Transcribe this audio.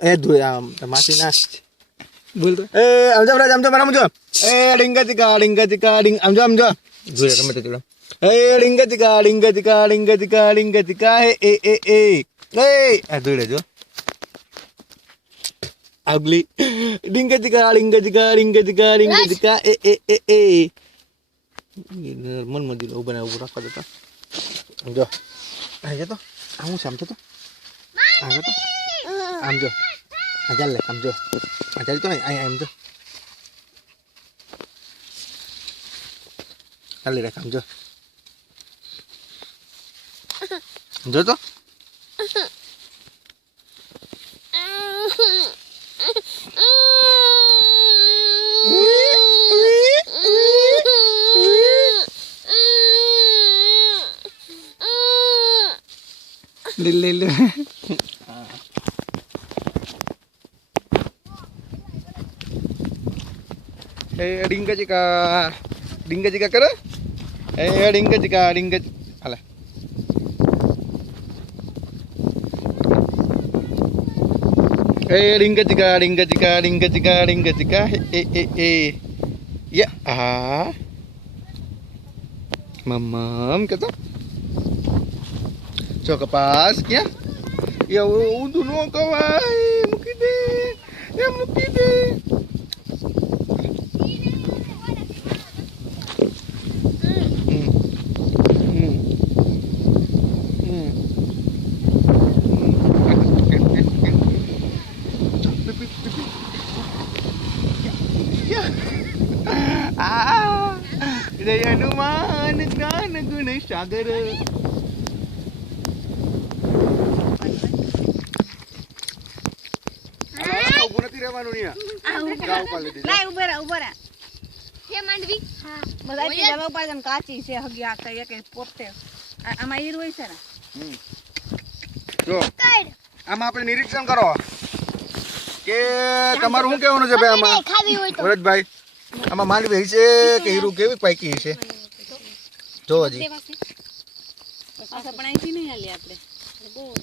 એ ધોયા માસી નાશ બોલ તો એ આમજો રાજ આમજો મારા આમજો એ ડીંગા ચીકા ડીંગ આમજો આમજો જોયા તમે તો જોડા એ ડીંગા ચીકા હે એ આ જોડે જો આગલી ડીંગા ચીકા એ મન મજી ઉભા ને ઉભા રાખવા દેતા જો આ તો આવું સમજો તો આ તો આમજો આ ચાલ લે આમજો આ ચાલ તો આ આમજો ચાલી રાખ આમજો જો તો લે એ ડીંગા ચીકા કરો એ ડીંગા ચીકા હાલે એ ડીંગા ચીકા એ યા મમ્મમ કે તો જો કપાસ ક્યાં એવું ઊંધું ન કવાય મૂકી દે હનુમાન જ્ઞાન ગુણ સાગર ઉભું નથી રહેવાનું કાચી છે હગી આ કઈ કે પોતે આમાં ઈર હોય છે ને જો આમાં આપણે નિરીક્ષણ કરો કે તમારું શું કહેવાનું છે ભાઈ આમાં ભરતભાઈ આમાં માંડવી છે કે હીરું કેવી પાકી છે જો હજી પણ અહીંથી નહીં હાલી આપણે